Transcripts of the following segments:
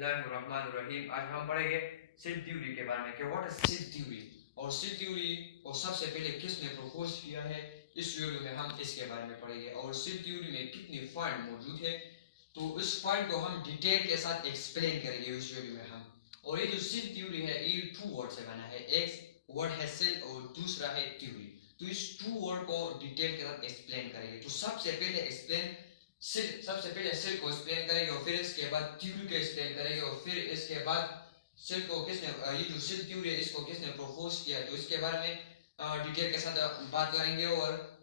बिस्मिल्लाहिर्रहमानिर्रहीम। आज हम पढ़ेंगे सेल थ्योरी के बारे में कि व्हाट इज सेल थ्योरी और सेल थ्योरी को सबसे पहले किसने प्रपोज किया है। इस वीडियो में हम इसके बारे में पढ़ेंगे और सेल थ्योरी में कितने पॉइंट मौजूद है, तो इस पॉइंट को हम डिटेल के साथ एक्सप्लेन करेंगे इस वीडियो में हम। और ये जो सेल थ्योरी है ये टू वर्ड से बना है, एक वर्ड है सेल और दूसरा है थ्योरी। तो इस टू वर्ड को डिटेल के साथ एक्सप्लेन करेंगे। तो सबसे पहले सेल को एक्सप्लेन करेंगे और फिर इसके बाद थ्योरी को एक्सप्लेन करेंगे और फिर इसके बाद सेल को किसने ये जो सेल थ्योरी है इसको किसने प्रपोज किया, तो इसके बारे में डिटेल के साथ बात करेंगे। और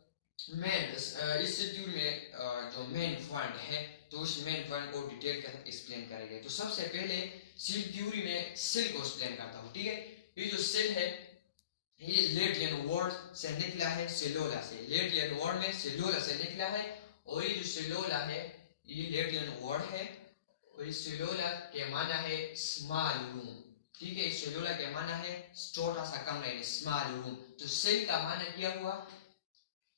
मेन इस सेल थ्योरी में जो मेन पॉइंट है तो उस मेन पॉइंट को डिटेल के साथ एक्सप्लेन करेंगे। तो सबसे पहले सेल थ्योरी में सेल को एक्सप्लेन करता हूँ, ठीक है। ये जो सेल है ये लैटिन वर्ड से निकला है, सेलुला से। लैटिन वर्ड में सेलुला से निकला है और ये जो सेलुला है ये लैटिन वर्ड है और इस सेलुला के माना है स्मॉल रूम, ठीक है। सेलुला के माना है छोटा सा कमरा, स्मॉल रूम। तो सेल का माना क्या हुआ,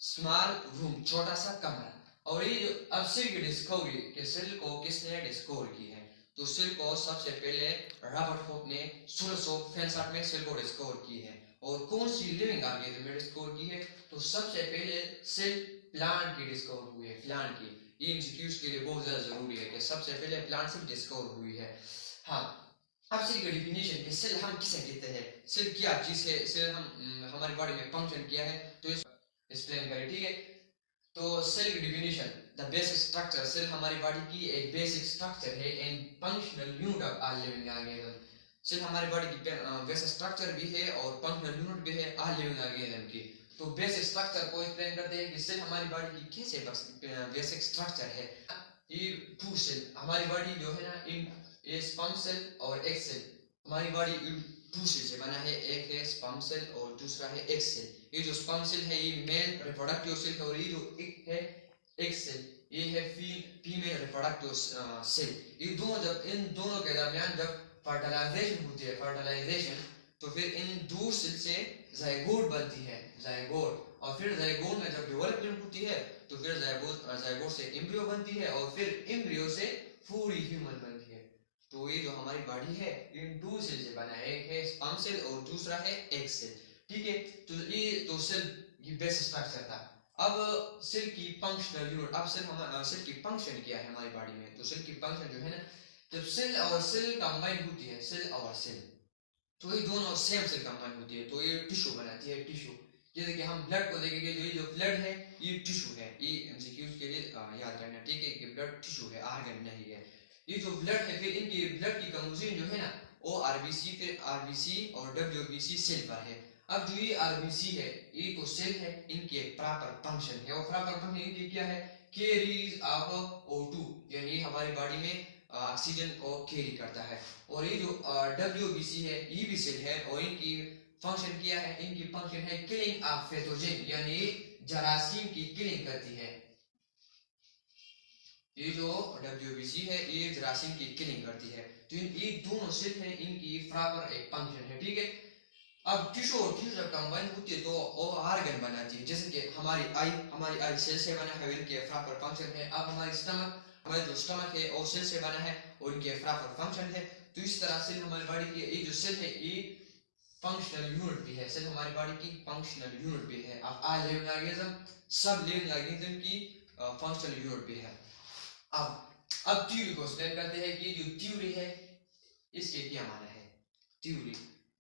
स्मॉल रूम, छोटा सा कमरा। और ये जो अब सेल की डिस्कवरी के सेल को किसने डिस्कवर की है, तो सेल को सबसे पहले रॉबर्ट हुक ने 1665 में सेल को डिस्कवर की है। और कौन सी लिविंग ऑर्गेनिज्म में डिस्कवर की है, तो सबसे पहले सेल प्लांट की डिस्कवर हुई है, प्लांट की। ये इंस्टीट्यूट के लिए बहुत ज्यादा जरूरी है कि सबसे पहले प्लांट से डिस्कवर हुई है। हाँ, अब सेल की डिफिनीशन कि सेल हम किसे कहते हैं, सेल क्या चीज है, सेल हम हमारी बॉडी में फंक्शन किया है, तो इस एक्सप्लेन करें, ठीक है। तो सेल की definition, the basic structure, cell हमारी बॉडी की एक बेसिक स्ट्रक्चर है and functional unit of all living organism. Cell हमारी बॉडी की बेसिक स्ट्रक्चर भी है और फंक्शनल यूनिट भी है ऑल लिविंग ऑर्गेनिज्म की। तो बेसिक स्ट्रक्चर को एक्सप्लेन करते हैं कि सेल हमारी बॉडी की कैसे बेसिक स्ट्रक्चर है। ये टू सेल हमारी बॉडी जो है ना, इन ये स्पर्म सेल और एग सेल, हमारी बॉडी टू सेल से बना है, एक है स्पर्म सेल और दूसरा है एग सेल। ये जो स्पर्म सेल है ये मेल रिप्रोडक्टिव सेल है और ये जो एग है एग सेल ये है फीमेल रिप्रोडक्टिव सेल। ये दोनों जब इन दोनों के दरमियान जब फर्टिलाइजेशन होती है, फर्टिलाइजेशन, तो फिर इन दो सेल से जाइगोट बनती है, जाइगोट। और फिर जाइगोट में जब डेवलपमेंट होती है तो फिर जाइगोट से एम्ब्रियो बनती है और फिर एम्ब्रियो से पूरी ह्यूमन बनती है। तो ये जो हमारी बॉडी है इन दो सेल से बना है, एक है स्पर्म सेल और दूसरा है एग सेल, ठीक है। तो ये तो सेल की बेसिक स्ट्रक्चर था। अब सेल की फंक्शनल यूनिट, अब सेल की फंक्शन क्या है हमारी बॉडी में, तो सेल की फंक्शन जो है ना, जब सेल और सेल कंबाइन होती है, सेल और सेल, तो ये दोनों सेम सेल कंबाइन होती है तो ये टिश्यू बनाती है, टिश्यू। जैसे कि हम ब्लड को देखेंगे, जो ये जो ब्लड है ये टिश्यू है, ये एमसीक्यूज के लिए याद रखना, ठीक है, कि ब्लड टिश्यू है, ऑर्गन नहीं है। ये जो ब्लड है फिर इनकी ब्लड की कंपोजिशन जो है ना वो आरबीसी, फिर आरबीसी और डब्ल्यूबीसी सेल पर है। अब जो ये आरबीसी है ये तो सेल है, इनकी एक प्रॉपर फंक्शन है और प्रॉपर फंक्शन इनकी क्या है, कैरीज ऑफ O2, यानी हमारी बॉडी में ऑक्सीजन को कैरी करता है। और ये जो डब्ल्यूबीसी है ये भी सेल है और इनकी फंक्शन क्या है, इनकी फंक्शन है किलिंग ऑफ पैथोजन, यानी जरासीम की किलिंग करती है। ये जो डब्ल्यूबीसी है ये जरासीम की किलिंग करती है। तो ये दोनों सेल है, इनकी प्रॉपर एक फंक्शन है, ठीक है। अब टिश्यू और टिश्यू जब कंबाइन होती है तो वो ऑर्गन बनाती है, जैसे कि हमारी आई सेल से बना है, इनके प्रॉपर फंक्शन है। अब हमारी स्टमक, हमारा जो स्टमक है वो सेल से बना है और इनके प्रॉपर फंक्शन है। तो इस तरह से हमारी बॉडी की ये जो सेल है ये फंक्शनल यूनिट भी है, सेल हमारी बॉडी की फंक्शनल यूनिट भी है। अब ऑल लिविंग ऑर्गेनिज्म, सब लिविंग ऑर्गेनिज्म की फंक्शनल यूनिट भी है। अब थ्योरी को एक्सप्लेन करते हैं कि जो थ्योरी है इसके क्या माना है। थ्योरी,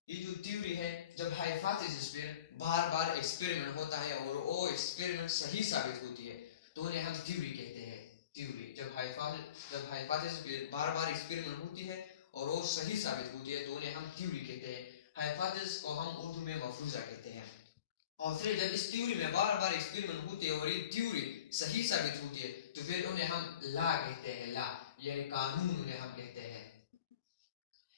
ये जो थ्योरी है, जब हाइपोथेसिस पर बार बार एक्सपेरिमेंट होता है और वो एक्सपेरिमेंट सही साबित होती है तो उन्हें हम थ्योरी कहते हैं। थ्योरी जब हाइपोथेसिस पर बार बार एक्सपेरिमेंट होती है और वो सही साबित होती है तो उन्हें हम थ्योरी कहते हैं। हाइपोथेसिस को हम उर्दू में मफरूजा कहते हैं। और फिर जब इस थ्योरी में बार बार एक्सपेरिमेंट होते हैं और ये थ्योरी सही साबित होती है तो फिर उन्हें हम लॉ कहते हैं, लॉ यानी कानून उन्हें हम कहते हैं।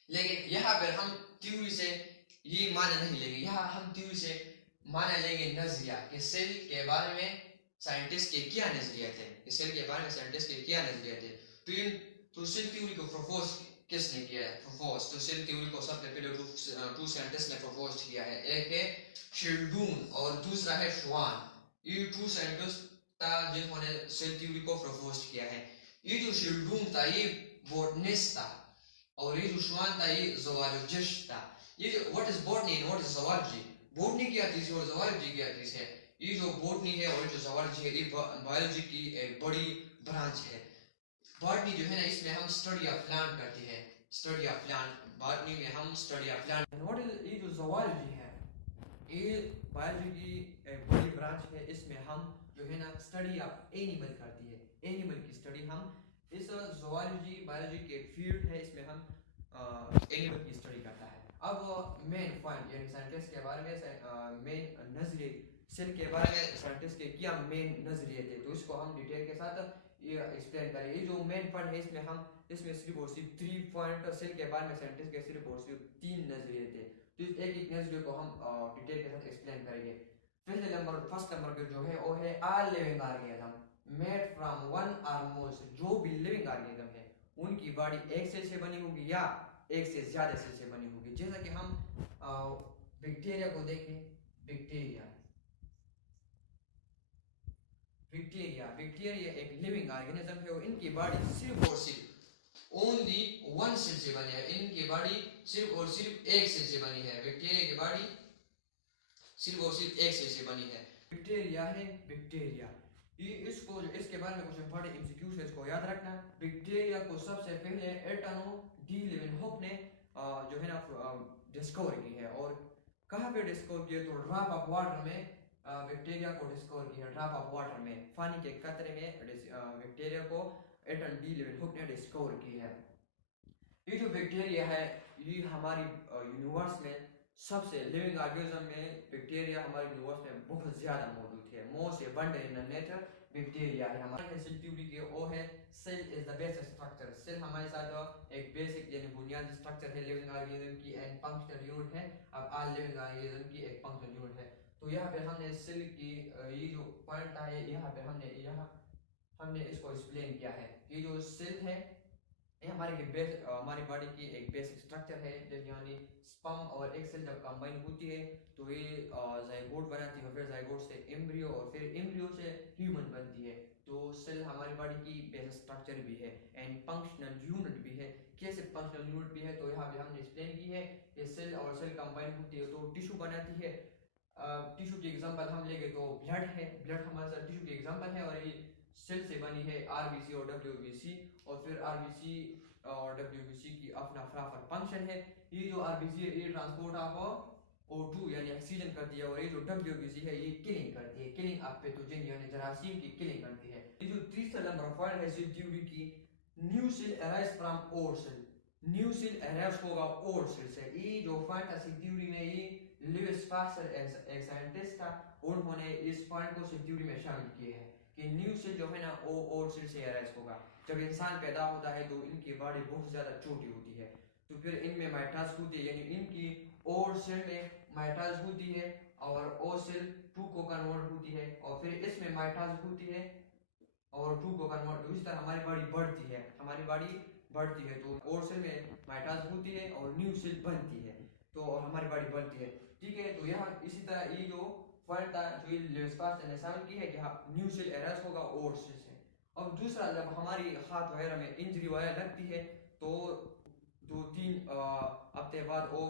लेकिन यहाँ पर हम थ्योरी से ये माना नहीं लेंगे, यहाँ हम थ्योरी से माना लेंगे नजरिया, कि सेल के बारे में साइंटिस्ट के क्या नजरिया थे, कि सेल के बारे में साइंटिस्ट के क्या नजरिया थे। तो इन तो सेल थ्योरी को प्रपोज किसने किया है, प्रपोज तो सेल थ्योरी को सबसे पहले टू साइंटिस्ट ने प्रपोज किया है, एक है शेल्डून और दूसरा है श्वान। ये टू साइंटिस्ट था जिन्होंने सेल थ्योरी को प्रपोज किया है। ये जो शेल्डून था ये बॉटनिस्ट था शुआन था ये ज़वालुजिस्ट था। ये जो what is botany and what is zoology, botany क्या चीज़ है और ज़वालजी क्या चीज़ है। ये जो बॉटनी है और जो ज़वालजी है ये बायोलॉजी की एक बड़ी ब्रांच है। बॉटनी जो है ना इसमें हम स्टडी ऑफ प्लांट करते हैं, स्टडी ऑफ प्लांट। बॉटनी में हम study of plant. What is ये जो ज़वालजी है ये बायोलॉजी की एक बड़ी ब्रांच है। इसमें हम जो है ना स्टडी ऑफ एनिमल करती है, एनिमल की स्टडी हम इस ज़ूलॉजी बायोलॉजी के फील्ड है, इसमें हम एनिमल की स्टडी करता है। अब मेन पॉइंट यानी साइंटिस्ट के बारे में मेन नजरिए, सेल के बारे में साइंटिस्ट के क्या मेन नजरिए थे, तो इसको हम डिटेल के साथ ये एक्सप्लेन करें। ये जो मेन पॉइंट है इसमें हम इसमें सिर्फ और सिर्फ 3 पॉइंट सेल के बारे में साइंटिस्ट के सिर्फ और सिर्फ 3 नजरिए थे। तो इस एक एक नजरिए को हम डिटेल के साथ एक्सप्लेन करेंगे। फर्स्ट नंबर पे जो है वो है all living organism made from one और मोर सेल। जो भी लिविंग ऑर्गेनिज्म है उनकी बॉडी एक सेल से बनी होगी या एक से ज्यादा सेल से बनी होगी। जैसा कि हम बैक्टीरिया को देखें, बैक्टीरिया बैक्टीरिया एक लिविंग ऑर्गेनिज्म है और इनकी बॉडी सिर्फ और सिर्फ ओनली वन सेल से बनी है। इनकी बॉडी सिर्फ और सिर्फ एक सेल से बनी है। बैक्टीरिया की बॉडी सिर्फ और सिर्फ एक सेल से बनी है। बैक्टीरिया है बैक्टीरिया, ये इसको इसके बारे में कुछ इंपॉर्टेंट एमसीक्यूज है, इसको याद रखना। बैक्टीरिया को सबसे पहले एटनो डी लेवेनहुक ने जो है ना डिस्कवर की है। और कहाँ पे डिस्कवर किया, तो ड्रॉप ऑफ वाटर में बैक्टीरिया को डिस्कवर किया। ड्रॉप ऑफ वाटर में, पानी के कतरे में बैक्टीरिया को एटन डी लेवेनहुक ने डिस्कवर की है। ये जो बैक्टीरिया है ये हमारी यूनिवर्स में सबसे लिविंग ऑर्गेनिज्म में बैक्टीरिया हमारे यूनिवर्स में बहुत ज्यादा मौजूद है। Most abundant in nature bacteria है। हमारे सेल थ्योरी के वो है cell is the basic structure. Cell हमारे साथ एक बेसिक यानी बुनियादी स्ट्रक्चर है लिविंग ऑर्गेनिज्म की, एंड फंक्शनल यूनिट है। अब ऑल लिविंग ऑर्गेनिज्म की एक फंक्शनल यूनिट है। तो यहाँ पे हमने सेल की ये जो पॉइंट है यहाँ पे हमने इसको एक्सप्लेन किया है। ये जो सेल है ये हमारी बॉडी की एक बेसिक स्ट्रक्चर है। यानी स्पर्म और एक सेल जब कंबाइन होती है तो ये जाइगोट बनाती है, फिर जाइगोट से एम्ब्रियो और फिर एम्ब्रियो से ह्यूमन बनती है। तो सेल हमारी बॉडी की बेसिक स्ट्रक्चर भी है एंड फंक्शनल यूनिट भी है। कैसे फंक्शनल यूनिट भी है, तो यहाँ पे हमने एक्सप्लेन की है कि सेल और सेल कंबाइन होती है तो टिश्यू बनाती है। टिश्यू की एग्जांपल हम लेंगे तो ब्लड है, ब्लड हमारे साथ टिश्यू की एग्जांपल है। और ये सेल से बनी है आरबीसी और डब्ल्यूबीसी, और फिर आरबीसी और डब्ल्यूबीसी की अपना प्रॉपर फंक्शन है। ये जो आरबीसी है ये ट्रांसपोर्ट ऑफ O2 यानी ऑक्सीजन करती है, और ये जो डब्ल्यूबीसी है ये किलिंग करती है, किलिंग ऑफ पैथोजन यानी जरासीम की किलिंग करती है। ये जो तीसरा नंबर पॉइंट है सेल थ्योरी की, new cell arise from old cell. New cell arise होगा ओल्ड सेल से। ये जो पॉइंट है सेल थ्योरी में, ये लुईस पास्चर एक साइंटिस्ट था, उन्होंने इस पॉइंट को सेल थ्योरी में शामिल किया है कि न्यू सेल जो है ना वो ओल्ड सेल से अराइज होगा। जब इंसान पैदा होता है तो इनकी बॉडी बहुत ज्यादा छोटी होती है, तो फिर इनमें माइटोसिस होती है, यानी इनकी ओल्ड सेल में माइटोसिस होती है और ओ सेल 2 को कन्वर्ट होती है, और फिर इसमें माइटोसिस होती है और 2 को कन्वर्ट। इस तरह हमारी बॉडी बढ़ती है, तो ओल्ड सेल में माइटोसिस होती है और न्यू सेल बनती है, तो हमारी बॉडी बढ़ती है। ठीक है, तो यहाँ इसी तरह ये जो पॉइंट था जो लुईस पास्चर ने शामिल की है कि हाँ न्यू सेल अराइज होगा ओल्ड सेल से। अब दूसरा, जब हमारी हाथ वगैरह में इंजरी वगैरह लगती है तो 2-3 हफ्ते बाद वो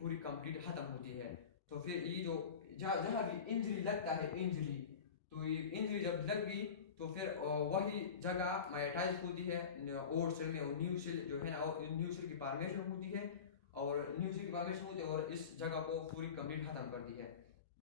पूरी कंप्लीट खत्म होती है। तो फिर ये जो जहाँ भी इंजरी लगता है, इंजरी तो ये इंजरी जब लग गई तो फिर वही जगह माइटोसिस होती है ओल्ड सेल में, और न्यू सेल जो है ना न्यू सेल की फॉर्मेशन होती है, और न्यू सेल की फॉर्मेशन होती है और इस जगह को पूरी कंप्लीट खत्म करती है।